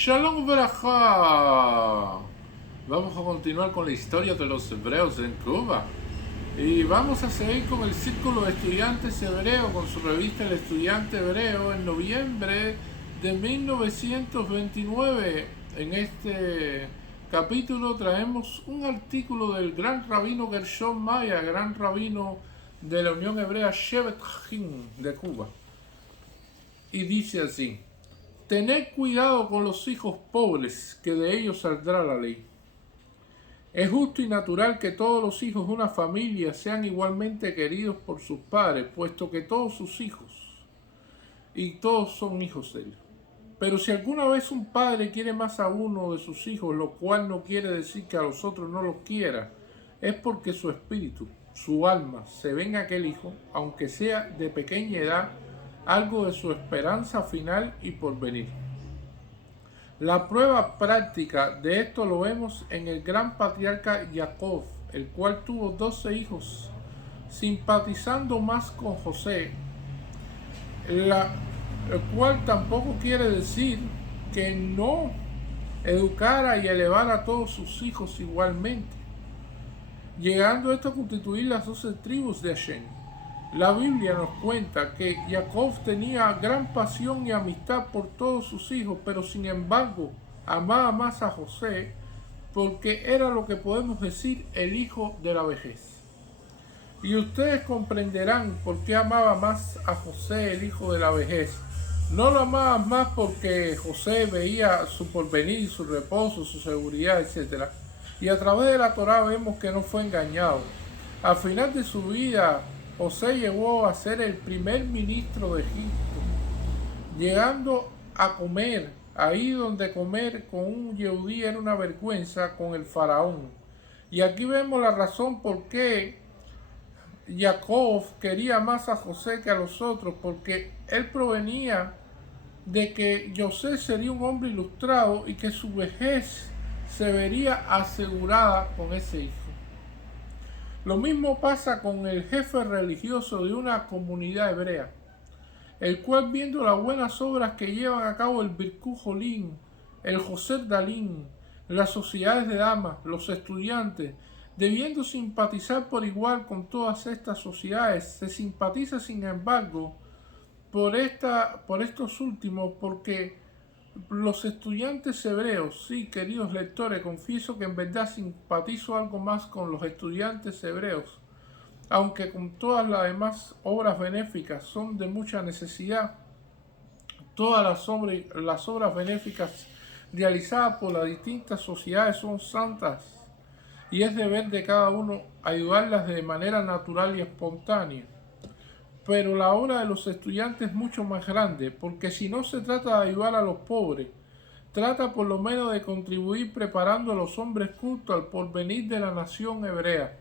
Shalom Berajá. Vamos a continuar con la historia de los hebreos en Cuba. Y vamos a seguir con el Círculo de Estudiantes Hebreos, con su revista El Estudiante Hebreo, en noviembre de 1929. En este capítulo traemos un artículo del gran rabino Gershon Maya, gran rabino de la Unión Hebrea Shevet Hajim de Cuba. Y dice así: tened cuidado con los hijos pobres, que de ellos saldrá la ley. Es justo y natural que todos los hijos de una familia sean igualmente queridos por sus padres, puesto que todos sus hijos y todos son hijos de él. Pero si alguna vez un padre quiere más a uno de sus hijos, lo cual no quiere decir que a los otros no los quiera, es porque su espíritu, su alma, se ve en aquel hijo, aunque sea de pequeña edad, algo de su esperanza final y porvenir. La prueba práctica de esto lo vemos en el gran patriarca Jacob, el cual tuvo 12 hijos, simpatizando más con José, el cual tampoco quiere decir que no educara y elevara a todos sus hijos igualmente, llegando esto a constituir las 12 tribus de Hashem. La Biblia nos cuenta que Jacob tenía gran pasión y amistad por todos sus hijos, pero sin embargo amaba más a José porque era lo que podemos decir el hijo de la vejez. Y ustedes comprenderán por qué amaba más a José, el hijo de la vejez. No lo amaba más porque José veía su porvenir, su reposo, su seguridad, etc. Y a través de la Torá vemos que no fue engañado. Al final de su vida, José llegó a ser el primer ministro de Egipto, llegando a comer, ahí donde comer con un yehudí era una vergüenza, con el faraón. Y aquí vemos la razón por qué Jacob quería más a José que a los otros, porque él provenía de que José sería un hombre ilustrado y que su vejez se vería asegurada con ese hijo. Lo mismo pasa con el jefe religioso de una comunidad hebrea, el cual, viendo las buenas obras que llevan a cabo el Birkut Jolín, el José Dalín, las sociedades de damas, los estudiantes, debiendo simpatizar por igual con todas estas sociedades, se simpatiza sin embargo por estos últimos, porque los estudiantes hebreos, sí, queridos lectores, confieso que en verdad simpatizo algo más con los estudiantes hebreos, aunque con todas las demás obras benéficas son de mucha necesidad. Todas las obras benéficas realizadas por las distintas sociedades son santas y es deber de cada uno ayudarlas de manera natural y espontánea. Pero la obra de los estudiantes es mucho más grande, porque si no se trata de ayudar a los pobres, trata por lo menos de contribuir preparando a los hombres cultos al porvenir de la nación hebrea.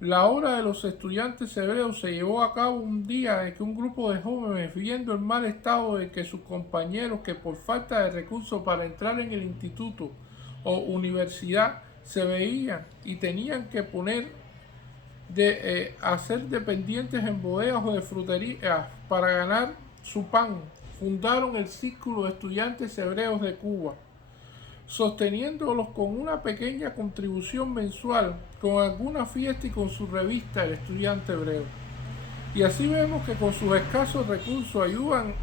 La obra de los estudiantes hebreos se llevó a cabo un día en que un grupo de jóvenes, viendo el mal estado de que sus compañeros, que por falta de recursos para entrar en el instituto o universidad se veían y tenían que hacer dependientes en bodegas o de fruterías para ganar su pan, fundaron el Círculo de Estudiantes Hebreos de Cuba, sosteniéndolos con una pequeña contribución mensual, con alguna fiesta y con su revista El Estudiante Hebreo. Y así vemos que con sus escasos recursos ayudan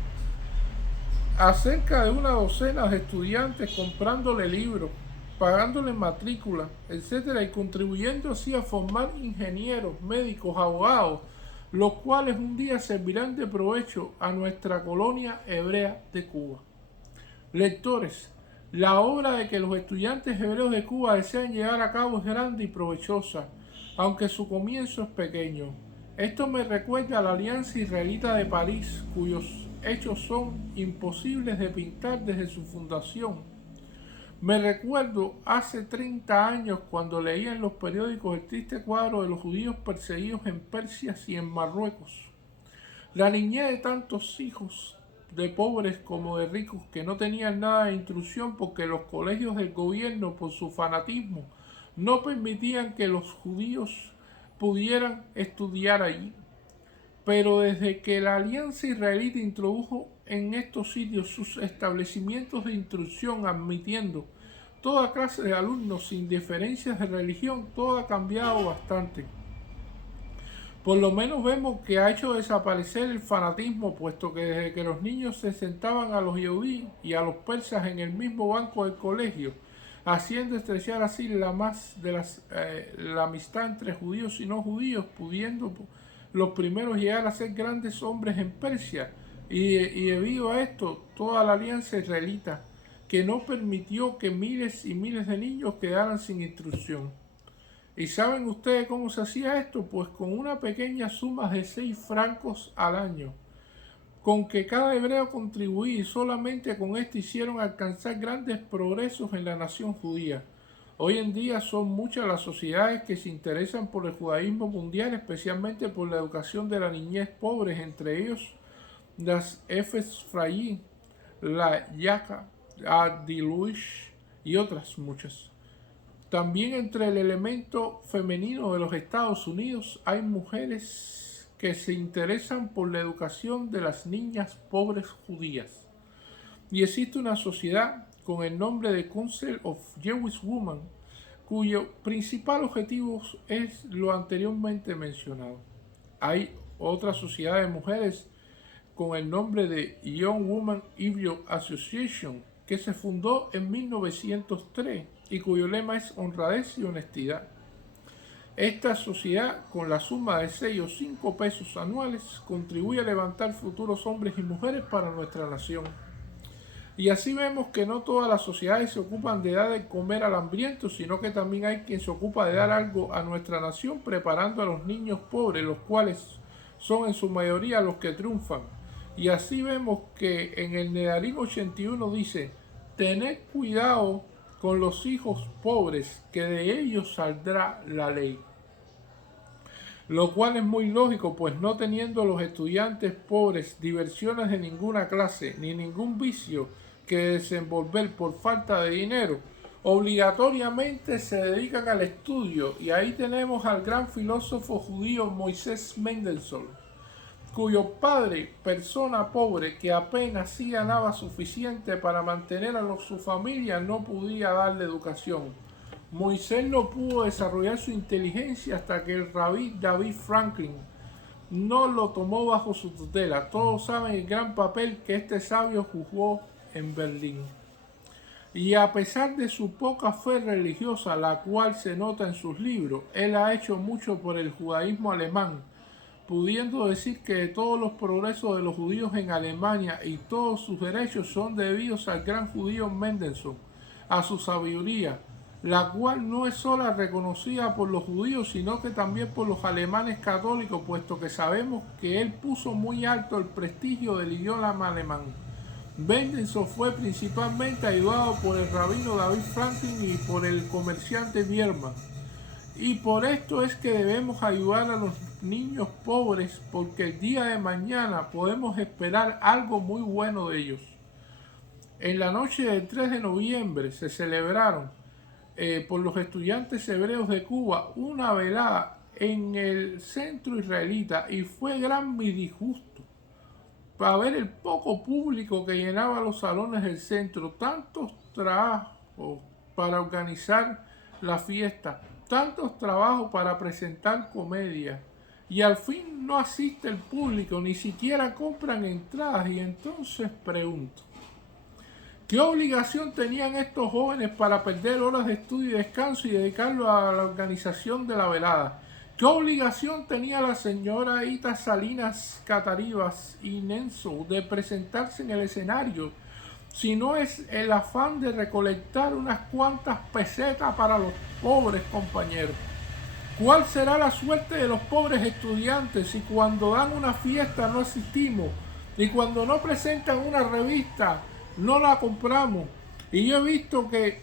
a cerca de una docena de estudiantes comprándole libros, pagándole matrícula, etc. y contribuyendo así a formar ingenieros, médicos, abogados, los cuales un día servirán de provecho a nuestra colonia hebrea de Cuba. Lectores, la obra de que los estudiantes hebreos de Cuba desean llevar a cabo es grande y provechosa, aunque su comienzo es pequeño. Esto me recuerda a la Alianza Israelita de París, cuyos hechos son imposibles de pintar desde su fundación. Me recuerdo hace 30 años cuando leía en los periódicos el triste cuadro de los judíos perseguidos en Persia y en Marruecos. La niñez de tantos hijos, de pobres como de ricos, que no tenían nada de instrucción porque los colegios del gobierno, por su fanatismo, no permitían que los judíos pudieran estudiar allí. Pero desde que la Alianza Israelita introdujo en estos sitios sus establecimientos de instrucción, admitiendo toda clase de alumnos sin diferencias de religión, todo ha cambiado bastante. Por lo menos vemos que ha hecho desaparecer el fanatismo, puesto que desde que los niños se sentaban a los yehudí y a los persas en el mismo banco del colegio, haciendo estrechar así la amistad entre judíos y no judíos, pudiendo los primeros llegar a ser grandes hombres en Persia, y debido a esto toda la alianza israelita, que no permitió que miles y miles de niños quedaran sin instrucción. ¿Y saben ustedes cómo se hacía esto? Pues con una pequeña suma de 6 francos al año, con que cada hebreo contribuía, y solamente con esto hicieron alcanzar grandes progresos en la nación judía. Hoy en día son muchas las sociedades que se interesan por el judaísmo mundial, especialmente por la educación de la niñez pobre, entre ellos las Efes Fraí, la Yaka Adiluish y otras muchas. También entre el elemento femenino de los Estados Unidos hay mujeres que se interesan por la educación de las niñas pobres judías. Y existe una sociedad con el nombre de Council of Jewish Women, cuyo principal objetivo es lo anteriormente mencionado. Hay otra sociedad de mujeres con el nombre de Young Women Hebrew Association, que se fundó en 1903 y cuyo lema es honradez y honestidad. Esta sociedad, con la suma de 6 o 5 pesos anuales, contribuye a levantar futuros hombres y mujeres para nuestra nación. Y así vemos que no todas las sociedades se ocupan de dar de comer al hambriento, sino que también hay quien se ocupa de dar algo a nuestra nación, preparando a los niños pobres, los cuales son en su mayoría los que triunfan. Y así vemos que en el Nedarim 81 dice: tened cuidado con los hijos pobres, que de ellos saldrá la ley. Lo cual es muy lógico, pues no teniendo los estudiantes pobres diversiones de ninguna clase, ni ningún vicio que desenvolver por falta de dinero, obligatoriamente se dedican al estudio. Y ahí tenemos al gran filósofo judío Moisés Mendelssohn, cuyo padre, persona pobre que apenas sí ganaba suficiente para mantener a su familia, no podía darle educación. Moisés no pudo desarrollar su inteligencia hasta que el rabí David Franklin no lo tomó bajo su tutela. Todos saben el gran papel que este sabio jugó en Berlín. Y a pesar de su poca fe religiosa, la cual se nota en sus libros, él ha hecho mucho por el judaísmo alemán, pudiendo decir que todos los progresos de los judíos en Alemania y todos sus derechos son debidos al gran judío Mendelssohn, a su sabiduría, la cual no es sola reconocida por los judíos, sino que también por los alemanes católicos, puesto que sabemos que él puso muy alto el prestigio del idioma alemán. Mendelssohn fue principalmente ayudado por el rabino David Franklin y por el comerciante Biermann. Y por esto es que debemos ayudar a los niños pobres, porque el día de mañana podemos esperar algo muy bueno de ellos. En la noche del 3 de noviembre se celebraron por los estudiantes hebreos de Cuba una velada en el centro israelita, y fue gran mi disgusto para ver el poco público que llenaba los salones del centro, tantos trabajos para organizar la fiesta, tantos trabajos para presentar comedia, y al fin no asiste el público, ni siquiera compran entradas. Y entonces pregunto, ¿qué obligación tenían estos jóvenes para perder horas de estudio y descanso y dedicarlo a la organización de la velada? ¿Qué obligación tenía la señora Ita Salinas Cataribas y Nenso de presentarse en el escenario, si no es el afán de recolectar unas cuantas pesetas para los pobres compañeros? ¿Cuál será la suerte de los pobres estudiantes si cuando dan una fiesta no asistimos, y cuando no presentan una revista no la compramos? Y yo he visto que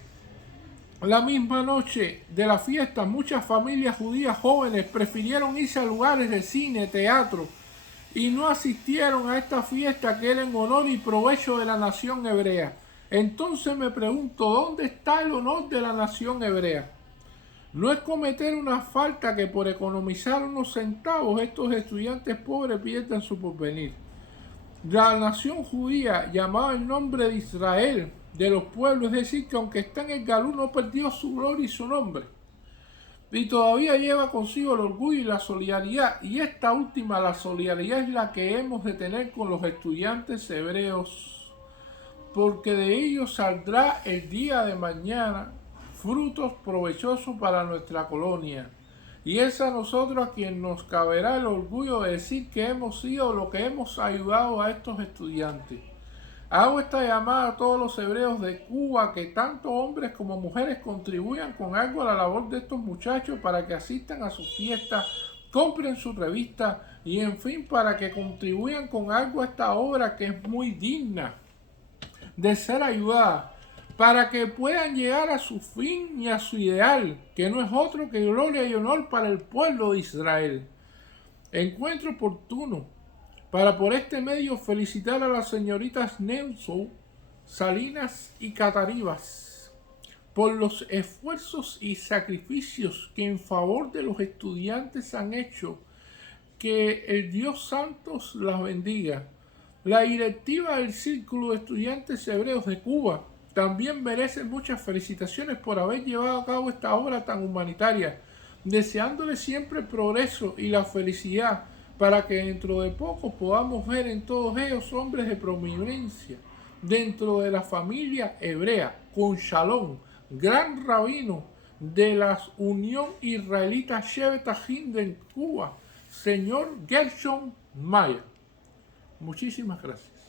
la misma noche de la fiesta muchas familias judías jóvenes prefirieron irse a lugares de cine, teatro, y no asistieron a esta fiesta que era en honor y provecho de la nación hebrea. Entonces me pregunto, ¿dónde está el honor de la nación hebrea? No es cometer una falta que por economizar unos centavos estos estudiantes pobres pierdan su porvenir. La nación judía, llamada el nombre de Israel, de los pueblos, es decir, que aunque está en el Galú, no perdió su gloria y su nombre. Y todavía lleva consigo el orgullo y la solidaridad. Y esta última, la solidaridad, es la que hemos de tener con los estudiantes hebreos, porque de ellos saldrá el día de mañana frutos provechosos para nuestra colonia. Y es a nosotros a quien nos caberá el orgullo de decir que hemos sido lo que hemos ayudado a estos estudiantes. Hago esta llamada a todos los hebreos de Cuba, que tanto hombres como mujeres contribuyan con algo a la labor de estos muchachos para que asistan a sus fiestas, compren su revista y en fin para que contribuyan con algo a esta obra que es muy digna de ser ayudada, para que puedan llegar a su fin y a su ideal, que no es otro que gloria y honor para el pueblo de Israel. Encuentro oportuno para por este medio felicitar a las señoritas Nelson, Salinas y Cataribas por los esfuerzos y sacrificios que en favor de los estudiantes han hecho. Que el Dios Santos las bendiga. La directiva del Círculo de Estudiantes Hebreos de Cuba también merece muchas felicitaciones por haber llevado a cabo esta obra tan humanitaria, deseándole siempre el progreso y la felicidad para que dentro de poco podamos ver en todos ellos hombres de prominencia dentro de la familia hebrea, con Shalom, gran rabino de la Unión Israelita Shevet Hachim de Cuba, señor Gershon Maya. Muchísimas gracias.